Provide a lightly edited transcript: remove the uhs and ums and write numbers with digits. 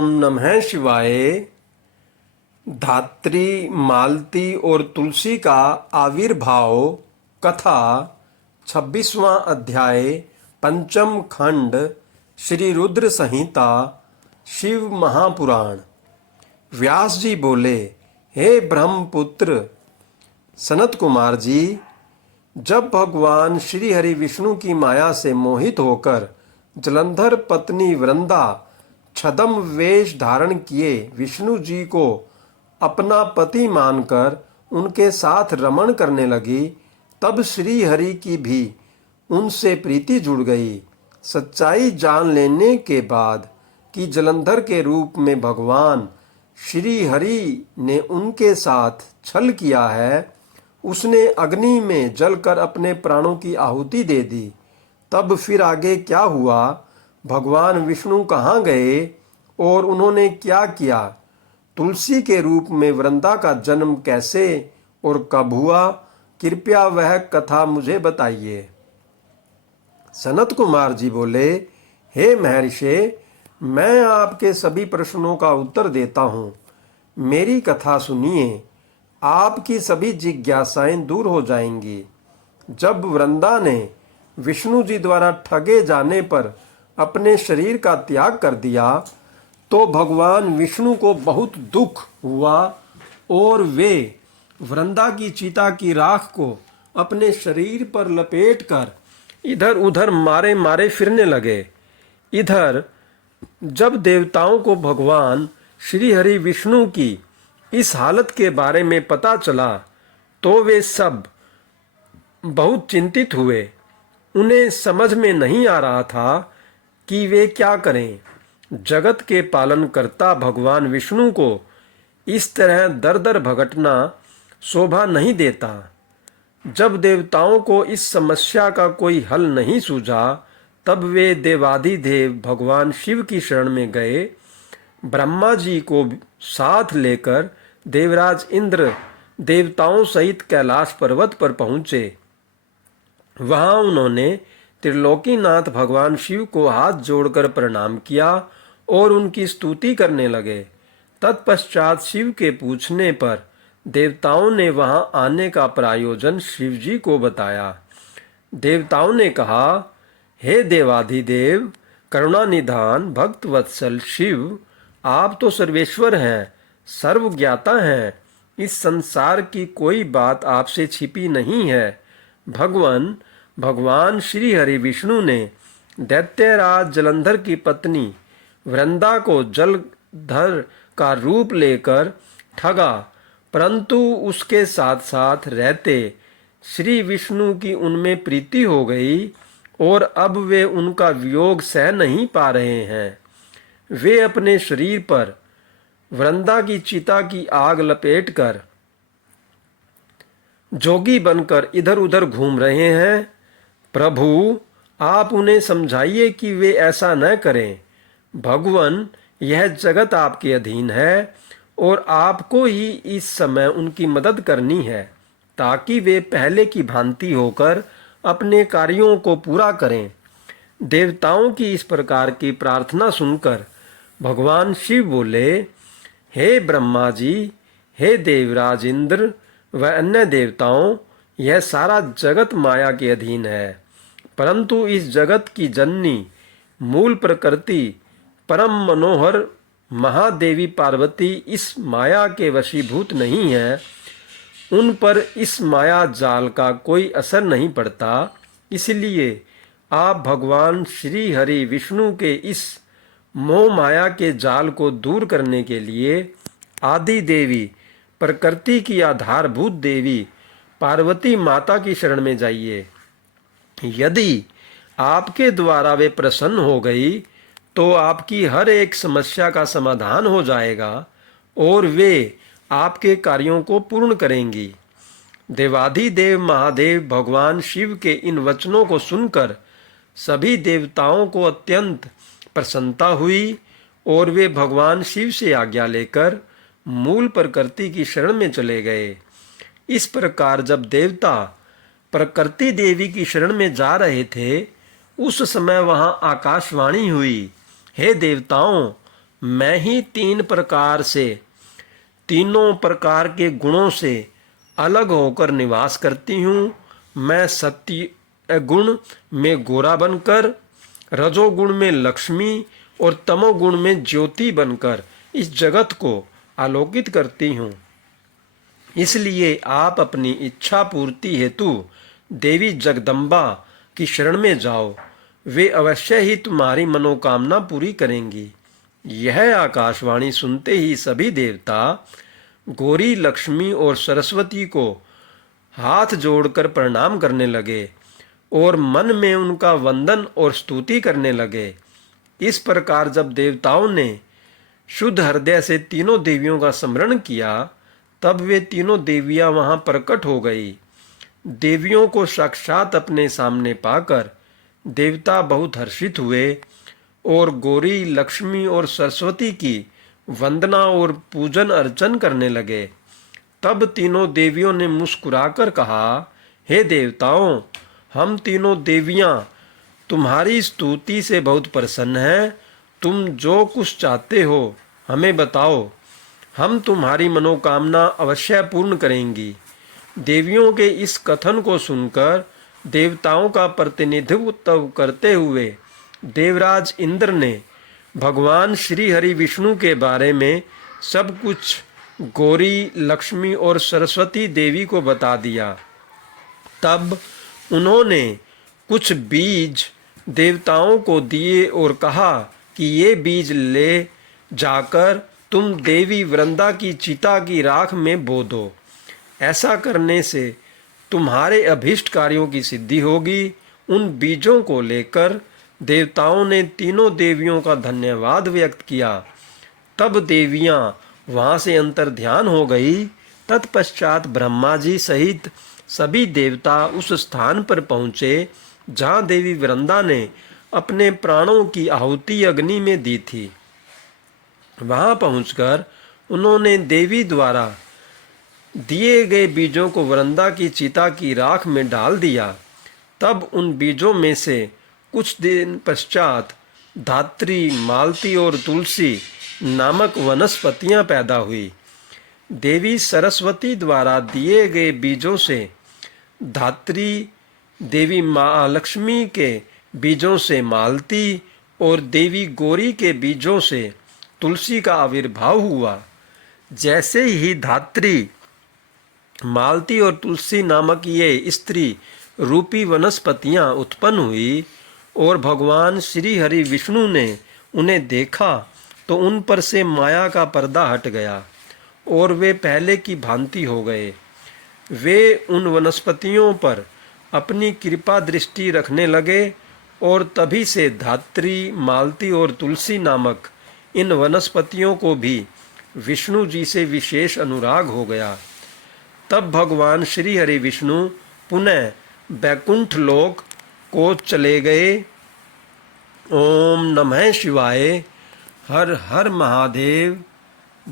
ओम नमः शिवाय। धात्री, मालती और तुलसी का आविर्भाव कथा 26वां अध्याय, पंचम खंड, श्री रुद्र संहिता, शिव महापुराण। व्यास जी बोले, हे ब्रह्मपुत्र सनत कुमार जी, जब भगवान श्री हरि विष्णु की माया से मोहित होकर जलंधर पत्नी वृंदा छद्म वेश धारण किए विष्णु जी को अपना पति मानकर उनके साथ रमण करने लगी, तब श्री हरि की भी उनसे प्रीति जुड़ गई। सच्चाई जान लेने के बाद कि जलंधर के रूप में भगवान श्री हरि ने उनके साथ छल किया है, उसने अग्नि में जलकर अपने प्राणों की आहुति दे दी। तब फिर आगे क्या हुआ, भगवान विष्णु कहाँ गए और उन्होंने क्या किया, तुलसी के रूप में वृंदा का जन्म कैसे और कब हुआ, कृपया वह कथा मुझे बताइए। सनत कुमार जी बोले, हे महर्षि, मैं आपके सभी प्रश्नों का उत्तर देता हूँ। मेरी कथा सुनिए, आपकी सभी जिज्ञासाएं दूर हो जाएंगी। जब वृंदा ने विष्णु जी द्वारा ठगे जाने पर अपने शरीर का त्याग कर दिया, तो भगवान विष्णु को बहुत दुख हुआ और वे वृंदा की चिता की राख को अपने शरीर पर लपेटकर इधर उधर मारे मारे फिरने लगे। इधर जब देवताओं को भगवान श्री हरि विष्णु की इस हालत के बारे में पता चला, तो वे सब बहुत चिंतित हुए। उन्हें समझ में नहीं आ रहा था कि वे क्या करें। जगत के पालन करता भगवान विष्णु को इस तरह दर दर भगटना शोभा नहीं देता। जब देवताओं को इस समस्या का कोई हल नहीं सूझा, तब वे देवाधिदेव भगवान शिव की शरण में गए। ब्रह्मा जी को साथ लेकर देवराज इंद्र देवताओं सहित कैलाश पर्वत पर पहुँचे। वहाँ उन्होंने त्रिलोकीनाथ भगवान शिव को हाथ जोड़कर प्रणाम किया और उनकी स्तुति करने लगे। तत्पश्चात शिव के पूछने पर देवताओं ने वहां आने का प्रायोजन शिव जी को बताया। देवताओं ने कहा, हे देवाधिदेव, करुणानिधान भक्त वत्सल शिव, आप तो सर्वेश्वर हैं, सर्वज्ञाता हैं। इस संसार की कोई बात आपसे छिपी नहीं है। भगवान श्री हरि विष्णु ने दैत्यराज जलंधर की पत्नी वृंदा को जलधर का रूप लेकर ठगा, परंतु उसके साथ साथ रहते श्री विष्णु की उनमें प्रीति हो गई और अब वे उनका वियोग सह नहीं पा रहे हैं। वे अपने शरीर पर वृंदा की चिता की आग लपेटकर जोगी बनकर इधर उधर घूम रहे हैं। प्रभु, आप उन्हें समझाइए कि वे ऐसा न करें। भगवान, यह जगत आपके अधीन है और आपको ही इस समय उनकी मदद करनी है, ताकि वे पहले की भांति होकर अपने कार्यों को पूरा करें। देवताओं की इस प्रकार की प्रार्थना सुनकर भगवान शिव बोले, हे ब्रह्मा जी, हे देवराज इंद्र व अन्य देवताओं, यह सारा जगत माया के अधीन है, परंतु इस जगत की जननी मूल प्रकृति परम मनोहर महादेवी पार्वती इस माया के वशीभूत नहीं है। उन पर इस माया जाल का कोई असर नहीं पड़ता। इसलिए आप भगवान श्री हरि विष्णु के इस मोह माया के जाल को दूर करने के लिए आदि देवी, प्रकृति की आधारभूत देवी पार्वती माता की शरण में जाइए। यदि आपके द्वारा वे प्रसन्न हो गई, तो आपकी हर एक समस्या का समाधान हो जाएगा और वे आपके कार्यों को पूर्ण करेंगी। देवाधिदेव महादेव भगवान शिव के इन वचनों को सुनकर सभी देवताओं को अत्यंत प्रसन्नता हुई और वे भगवान शिव से आज्ञा लेकर मूल प्रकृति की शरण में चले गए। इस प्रकार जब देवता प्रकृति देवी की शरण में जा रहे थे, उस समय वहां आकाशवाणी हुई, हे देवताओं, मैं ही तीन प्रकार से, तीनों प्रकार के गुणों से अलग होकर निवास करती हूँ। मैं सत्य गुण में गोरा बनकर, रजोगुण में लक्ष्मी और तमोगुण में ज्योति बनकर इस जगत को आलोकित करती हूँ। इसलिए आप अपनी इच्छा पूर्ति हेतु देवी जगदम्बा की शरण में जाओ, वे अवश्य ही तुम्हारी मनोकामना पूरी करेंगी। यह आकाशवाणी सुनते ही सभी देवता गौरी, लक्ष्मी और सरस्वती को हाथ जोड़कर प्रणाम करने लगे और मन में उनका वंदन और स्तुति करने लगे। इस प्रकार जब देवताओं ने शुद्ध हृदय से तीनों देवियों का स्मरण किया, तब वे तीनों देवियां वहां प्रकट हो गई। देवियों को साक्षात अपने सामने पाकर देवता बहुत हर्षित हुए और गौरी, लक्ष्मी और सरस्वती की वंदना और पूजन अर्चन करने लगे। तब तीनों देवियों ने मुस्कुराकर कहा, हे देवताओं, हम तीनों देवियां तुम्हारी स्तुति से बहुत प्रसन्न हैं। तुम जो कुछ चाहते हो हमें बताओ, हम तुम्हारी मनोकामना अवश्य पूर्ण करेंगी। देवियों के इस कथन को सुनकर देवताओं का प्रतिनिधित्व करते हुए देवराज इंद्र ने भगवान श्री हरि विष्णु के बारे में सब कुछ गौरी, लक्ष्मी और सरस्वती देवी को बता दिया। तब उन्होंने कुछ बीज देवताओं को दिए और कहा कि ये बीज ले जाकर तुम देवी वृंदा की चिता की राख में बो दो। ऐसा करने से तुम्हारे अभीष्ट कार्यों की सिद्धि होगी। उन बीजों को लेकर देवताओं ने तीनों देवियों का धन्यवाद व्यक्त किया। तब देवियां वहां से अंतर्ध्यान हो गई। तत्पश्चात ब्रह्मा जी सहित सभी देवता उस स्थान पर पहुँचे जहाँ देवी वृंदा ने अपने प्राणों की आहुति अग्नि में दी थी। वहां पहुंचकर उन्होंने देवी द्वारा दिए गए बीजों को वृंदा की चिता की राख में डाल दिया। तब उन बीजों में से कुछ दिन पश्चात धात्री, मालती और तुलसी नामक वनस्पतियां पैदा हुई। देवी सरस्वती द्वारा दिए गए बीजों से धात्री, देवी महालक्ष्मी के बीजों से मालती और देवी गौरी के बीजों से तुलसी का आविर्भाव हुआ। जैसे ही धात्री, मालती और तुलसी नामक ये स्त्री रूपी वनस्पतियां उत्पन्न हुई और भगवान श्री हरि विष्णु ने उन्हें देखा, तो उन पर से माया का पर्दा हट गया और वे पहले की भांति हो गए। वे उन वनस्पतियों पर अपनी कृपा दृष्टि रखने लगे और तभी से धात्री, मालती और तुलसी नामक इन वनस्पतियों को भी विष्णु जी से विशेष अनुराग हो गया। तब भगवान श्री हरि विष्णु पुनः बैकुंठ लोक को चले गए। ओम नमः शिवाय। हर हर महादेव।